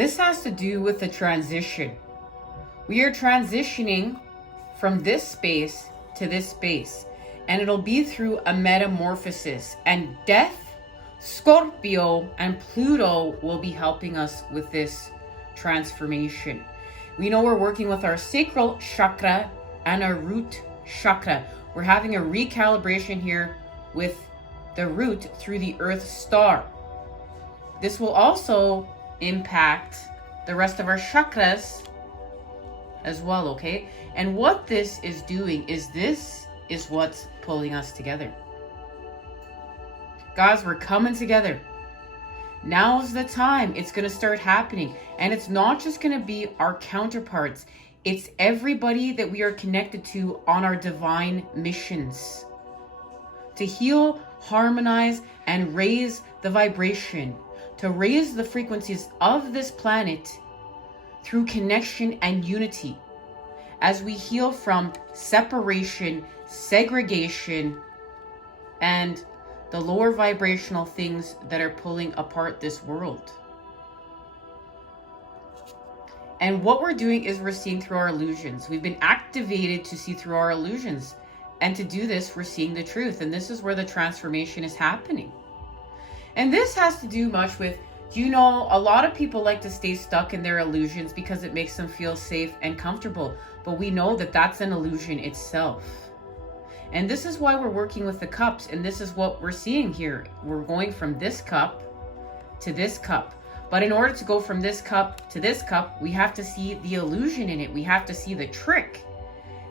This has to do with the transition. We are transitioning from this space to this space, and it'll be through a metamorphosis. And Death, Scorpio, and Pluto will be helping us with this transformation. We know we're working with our sacral chakra and our root chakra. We're having a recalibration here with the root through the Earth star. This will also impact the rest of our chakras as well, okay? And what this is doing is this is what's pulling us together. Guys, we're coming together. Now's the time. It's going to start happening. And it's not just going to be our counterparts. It's everybody that we are connected to on our divine missions. To heal, harmonize, and raise the vibration. To raise the frequencies of this planet through connection and unity. As we heal from separation, segregation, and the lower vibrational things that are pulling apart this world. And what we're doing is we're seeing through our illusions. We've been activated to see through our illusions. And to do this, we're seeing the truth. And this is where the transformation is happening. And this has to do much with, you know, a lot of people like to stay stuck in their illusions because it makes them feel safe and comfortable. But we know that that's an illusion itself. And this is why we're working with the cups. And this is what we're seeing here. We're going from this cup to this cup. But in order to go from this cup to this cup, we have to see the illusion in it. We have to see the trick.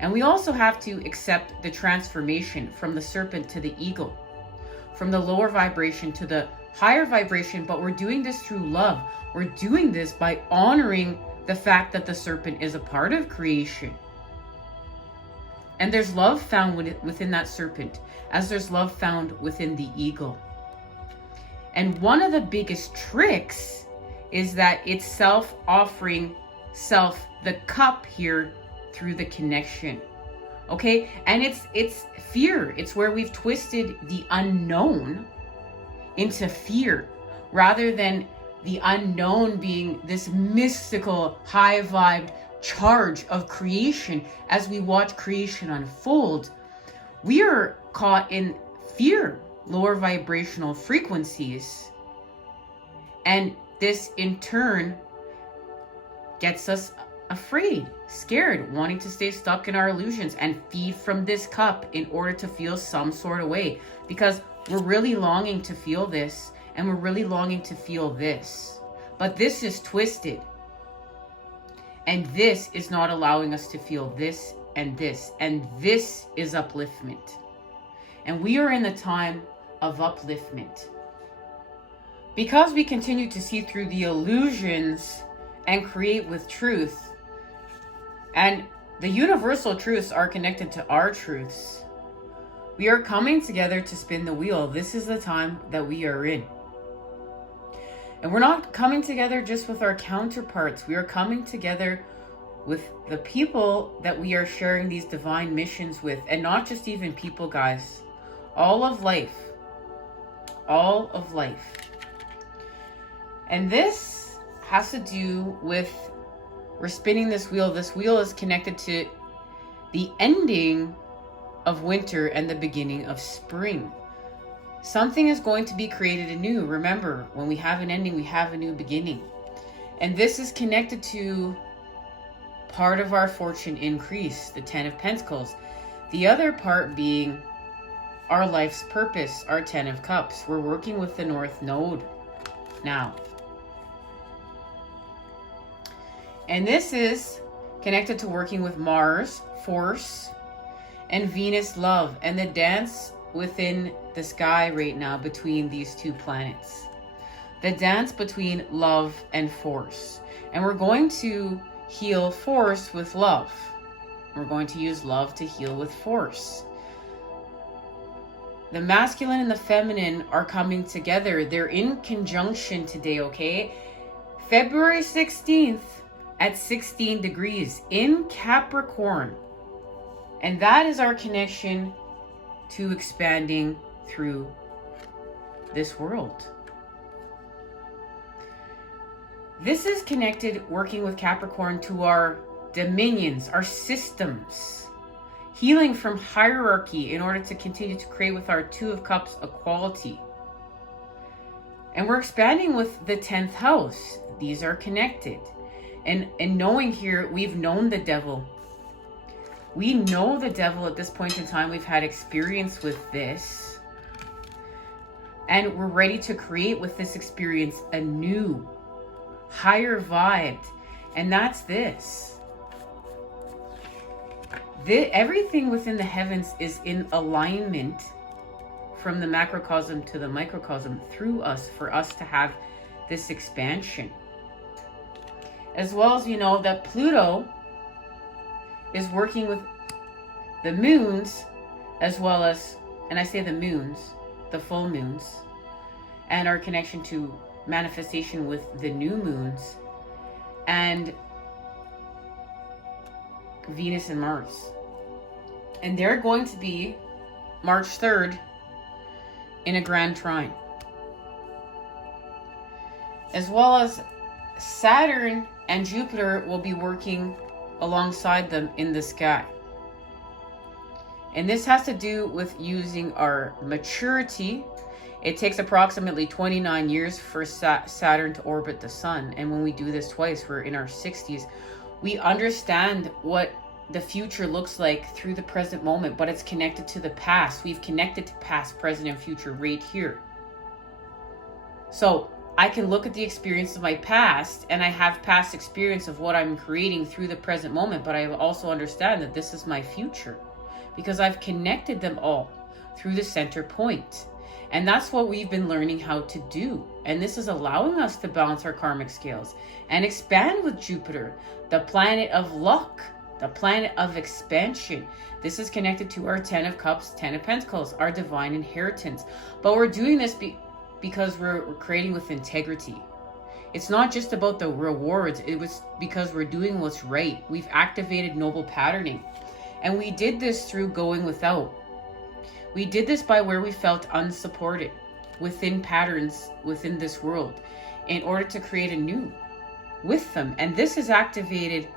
And we also have to accept the transformation from the serpent to the eagle. From the lower vibration to the higher vibration. But we're doing this through love. We're doing this by honoring the fact that the serpent is a part of creation. And there's love found within that serpent, as there's love found within the eagle. And one of the biggest tricks is that it's self-offering self, the cup here, through the connection. Okay? And it's fear. It's where we've twisted the unknown into fear, rather than the unknown being this mystical, high-vibed charge of creation. As we watch creation unfold, we are caught in fear, lower vibrational frequencies, and this in turn gets us afraid, scared, wanting to stay stuck in our illusions and feed from this cup in order to feel some sort of way, because we're really longing to feel this and we're really longing to feel this, but this is twisted. And this is not allowing us to feel this, and this is upliftment. And we are in the time of upliftment. Because we continue to see through the illusions and create with truth, and the universal truths are connected to our truths, we are coming together to spin the wheel. This is the time that we are in. And we're not coming together just with our counterparts. We are coming together with the people that we are sharing these divine missions with. And not just even people, guys. All of life. All of life. And this has to do with, we're spinning this wheel. This wheel is connected to the ending of winter and the beginning of spring. Something is going to be created anew. Remember, when we have an ending, we have a new beginning. And this is connected to part of our fortune increase, the 10 of Pentacles. The other part being our life's purpose, our 10 of Cups. We're working with the North Node now. And this is connected to working with Mars, force, and Venus, love, and the dance within the sky right now between these two planets. The dance between love and force. And we're going to heal force with love. We're going to use love to heal with force. The masculine and the feminine are coming together. They're in conjunction today, okay? February 16th at 16 degrees in Capricorn. And that is our connection to expanding through this world. This is connected, working with Capricorn, to our dominions, our systems. Healing from hierarchy in order to continue to create with our Two of Cups equality. And we're expanding with the 10th house. These are connected. And knowing here, we've known the devil. We know the devil at this point in time. We've had experience with this. And we're ready to create with this experience a new, higher vibe. And that's this. Everything within the heavens is in alignment from the macrocosm to the microcosm through us, for us to have this expansion. As well as, you know, that Pluto is working with the moons, as well as, and I say the moons, the full moons, and our connection to manifestation with the new moons, and Venus and Mars. And they're going to be March 3rd in a grand trine. As well as Saturn and Jupiter will be working alongside them in the sky. And this has to do with using our maturity. It takes approximately 29 years for Saturn to orbit the sun. And when we do this twice, we're in our 60s. We understand what the future looks like through the present moment, but it's connected to the past. We've connected to past, present, and future right here. So I can look at the experience of my past, and I have past experience of what I'm creating through the present moment, but I also understand that this is my future because I've connected them all through the center point. And that's what we've been learning how to do. And this is allowing us to balance our karmic scales and expand with Jupiter, the planet of luck, the planet of expansion. This is connected to our 10 of Cups, 10 of Pentacles, our divine inheritance. But we're doing this because we're creating with integrity. It's not just about the rewards. It was because we're doing what's right. We've activated noble patterning. And we did this through going without. We did this by where we felt unsupported within patterns within this world in order to create a new with them. And this has activated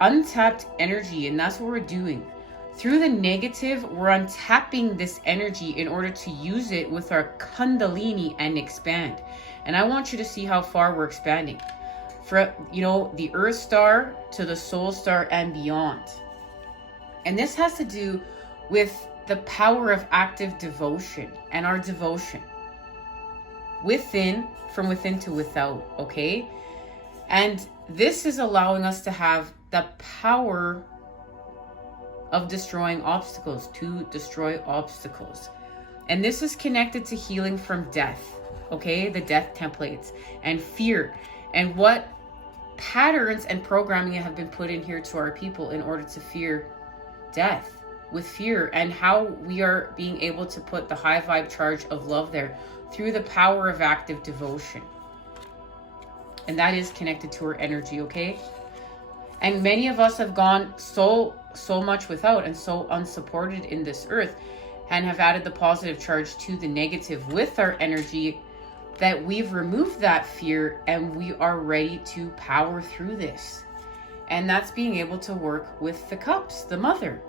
untapped energy, and that's what we're doing. Through the negative, we're untapping this energy in order to use it with our Kundalini and expand. And I want you to see how far we're expanding. From, you know, the Earth Star to the Soul Star and beyond. And this has to do with the power of active devotion and our devotion. Within, from within to without, okay? And this is allowing us to have the power of destroying obstacles, to destroy obstacles. And this is connected to healing from death, okay? The death templates and fear and what patterns and programming have been put in here to our people in order to fear death with fear, and how we are being able to put the high vibe charge of love there through the power of active devotion. And that is connected to our energy, okay? And many of us have gone so much without and so unsupported in this earth, and have added the positive charge to the negative with our energy, that we've removed that fear and we are ready to power through this. And that's being able to work with the cups, the mother,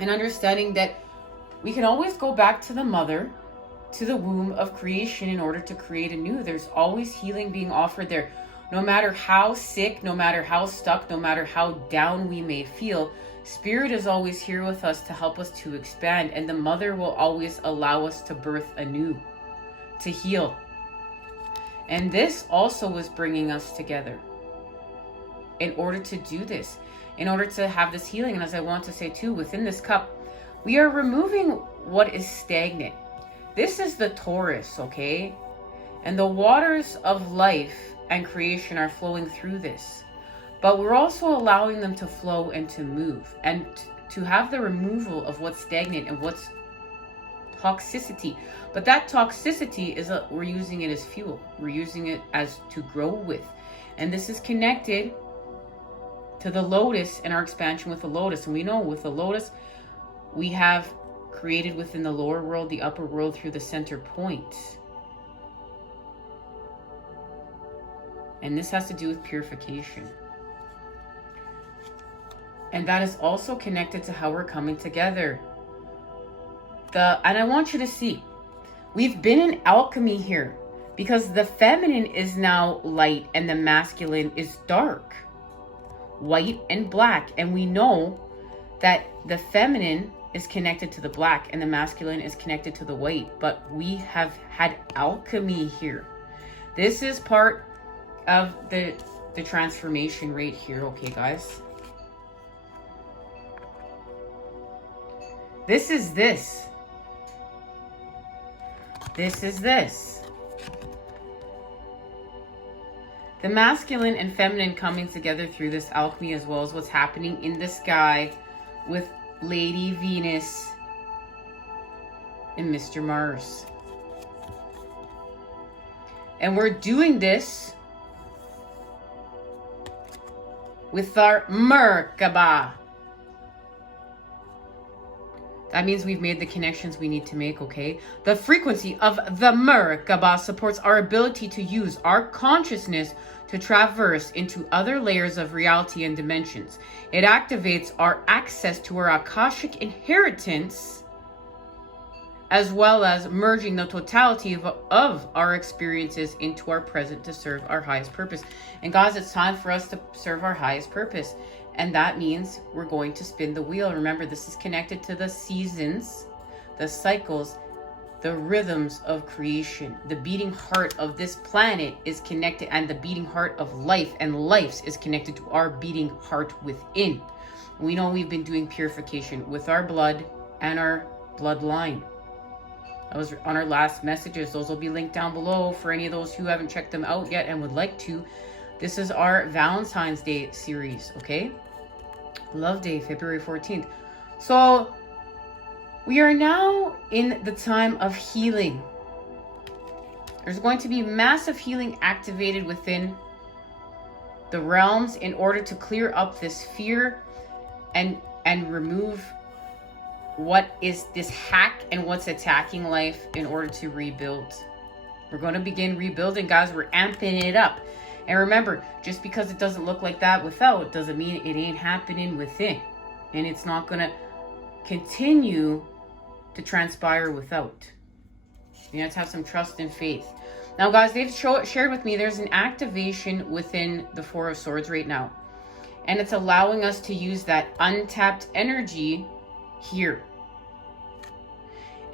and understanding that we can always go back to the mother, to the womb of creation in order to create anew. There's always healing being offered there. No matter how sick, no matter how stuck, no matter how down we may feel, Spirit is always here with us to help us to expand. And the mother will always allow us to birth anew, to heal. And this also was bringing us together in order to do this, in order to have this healing. And as I want to say too, within this cup, we are removing what is stagnant. This is the Taurus, okay? And the waters of life and creation are flowing through this. But we're also allowing them to flow and to move, and to have the removal of what's stagnant and what's toxicity. But that toxicity is we're using it as fuel. We're using it as to grow with. And this is connected to the lotus and our expansion with the lotus. And we know with the lotus, we have created within the lower world, the upper world through the center point. And this has to do with purification. And that is also connected to how we're coming together. And I want you to see, we've been in alchemy here because the feminine is now light and the masculine is dark, white and black. And we know that the feminine is connected to the black and the masculine is connected to the white, but we have had alchemy here. This is part of the transformation right here. Okay, guys. This is this. This is this. The masculine and feminine coming together through this alchemy, as well as what's happening in the sky with Lady Venus and Mr. Mars. And we're doing this with our Merkaba. That means we've made the connections we need to make, okay? The frequency of the Merkaba supports our ability to use our consciousness to traverse into other layers of reality and dimensions. It activates our access to our Akashic inheritance, as well as merging the totality of our experiences into our present to serve our highest purpose. And guys, it's time for us to serve our highest purpose. And that means we're going to spin the wheel. Remember, this is connected to the seasons, the cycles, the rhythms of creation. The beating heart of this planet is connected, and the beating heart of life and life's is connected to our beating heart within. We know we've been doing purification with our blood and our bloodline. That was on our last messages. Those will be linked down below for any of those who haven't checked them out yet and would like to. This is our Valentine's Day series, okay? Love Day, February 14th. So we are now in the time of healing. There's going to be massive healing activated within the realms in order to clear up this fear and remove what is this hack and what's attacking life in order to rebuild. We're going to begin rebuilding, guys. We're amping it up. And remember, just because it doesn't look like that without doesn't mean it ain't happening within. And it's not going to continue to transpire without. You have to have some trust and faith. Now, guys, they've shared with me there's an activation within the Four of Swords right now. And it's allowing us to use that untapped energy here.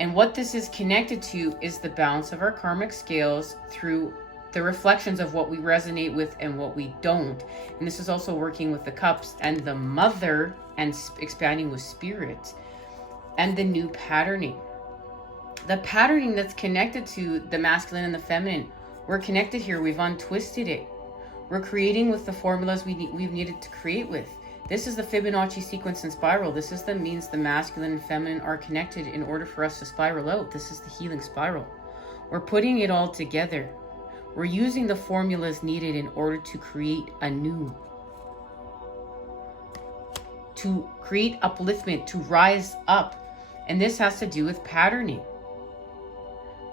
And what this is connected to is the balance of our karmic scales through the reflections of what we resonate with and what we don't. And this is also working with the cups and the mother and expanding with spirit and the new patterning. The patterning that's connected to the masculine and the feminine. We're connected here. We've untwisted it. We're creating with the formulas we've needed to create with. This is the Fibonacci sequence and spiral. This is the means the masculine and feminine are connected in order for us to spiral out. This is the healing spiral. We're putting it all together. We're using the formulas needed in order to create anew. To create upliftment, to rise up. And this has to do with patterning.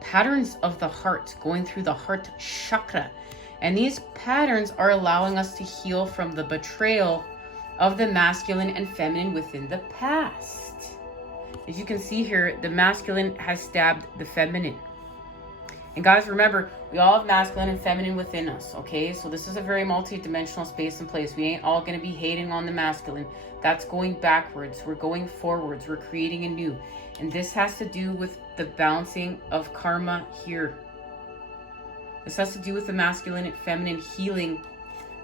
Patterns of the heart, going through the heart chakra. And these patterns are allowing us to heal from the betrayal of the masculine and feminine within the past. As you can see here, the masculine has stabbed the feminine. And guys, remember, we all have masculine and feminine within us, okay? So this is a very multi-dimensional space and place. We ain't all going to be hating on the masculine. That's going backwards. We're going forwards. We're creating anew. And this has to do with the balancing of karma here. This has to do with the masculine and feminine healing,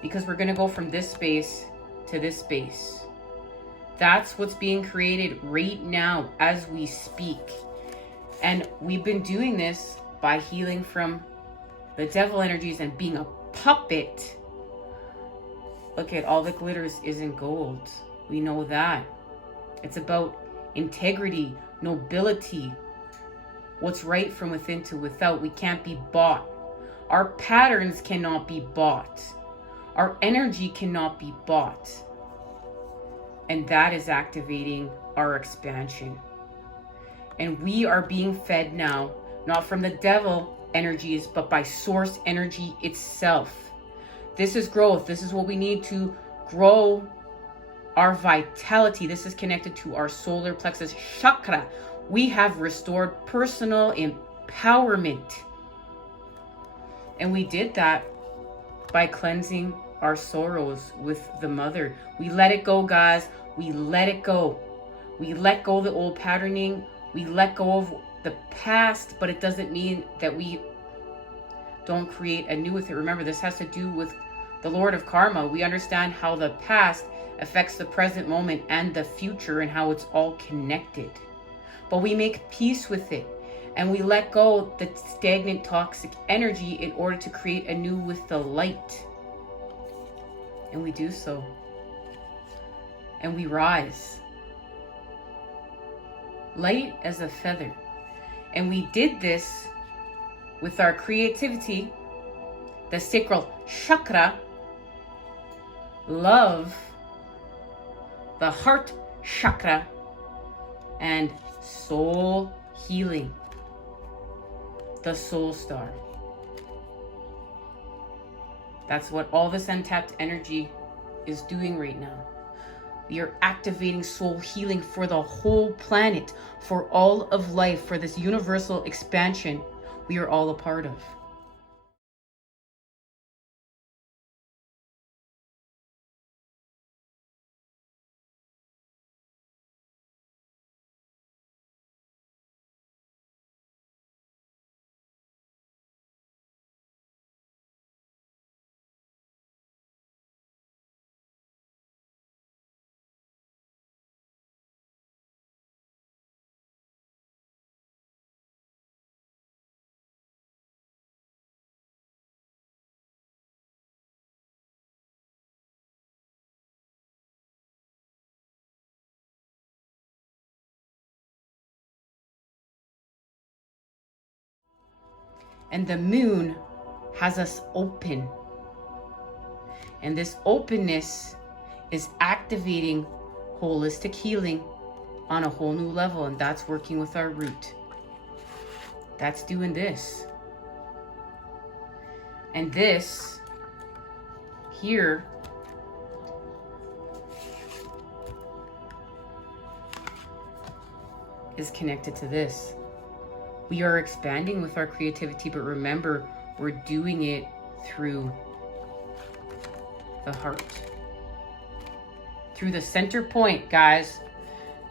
because we're going to go from this space to this space. That's what's being created right now as we speak. And we've been doing this by healing from the devil energies and being a puppet. Look at all the glitters isn't gold. We know that. It's about integrity, nobility, what's right from within to without. We can't be bought. Our patterns cannot be bought. Our energy cannot be bought. And that is activating our expansion. And we are being fed now, not from the devil energies, but by source energy itself. This is growth. This is what we need to grow our vitality. This is connected to our solar plexus chakra. We have restored personal empowerment. And we did that by cleansing our sorrows with the mother. We let it go, guys. We let it go. We let go of the old patterning. We let go of the past, but it doesn't mean that we don't create anew with it. Remember, this has to do with the Lord of Karma. We understand how the past affects the present moment and the future and how it's all connected. But we make peace with it and we let go the stagnant toxic energy in order to create anew with the light. And we do so. And we rise. Light as a feather. And we did this with our creativity, the sacral chakra, love, the heart chakra, and soul healing, the soul star. That's what all this untapped energy is doing right now. We are activating soul healing for the whole planet, for all of life, for this universal expansion we are all a part of. And the moon has us open. And this openness is activating holistic healing on a whole new level. And that's working with our root. That's doing this. And this here is connected to this. We are expanding with our creativity, but remember, we're doing it through the heart. Through the center point, guys.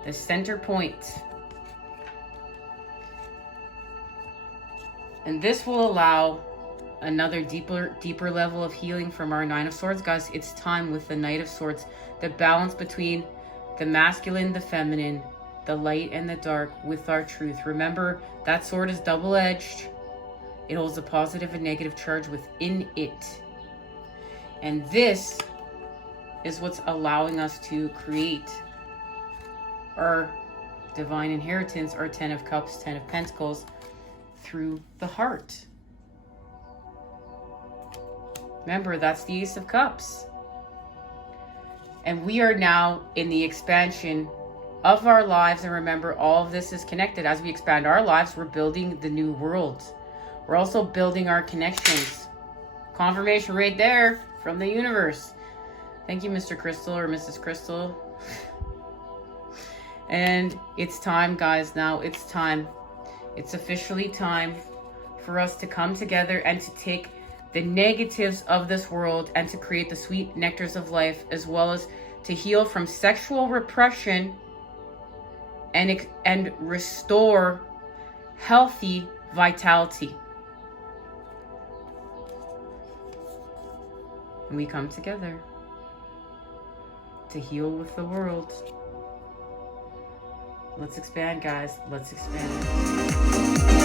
The center point. And this will allow another deeper level of healing from our Nine of Swords. Guys, it's time with the Knight of Swords. The balance between the masculine, the feminine, the light and the dark with our truth. Remember, that sword is double-edged. It holds a positive and negative charge within it. And this is what's allowing us to create our divine inheritance, our 10 of Cups, 10 of Pentacles, through the heart. Remember, that's the Ace of Cups. And we are now in the expansion of our lives. And remember, all of this is connected. As we expand our lives, we're building the new world. We're also building our connections. Confirmation right there from the universe. Thank you, Mr. Crystal or Mrs. Crystal. And it's time, guys. Now it's time. It's officially time for us to come together and to take the negatives of this world and to create the sweet nectars of life, as well as to heal from sexual repression and restore healthy vitality. And we come together to heal with the world. Let's expand, guys. Let's expand.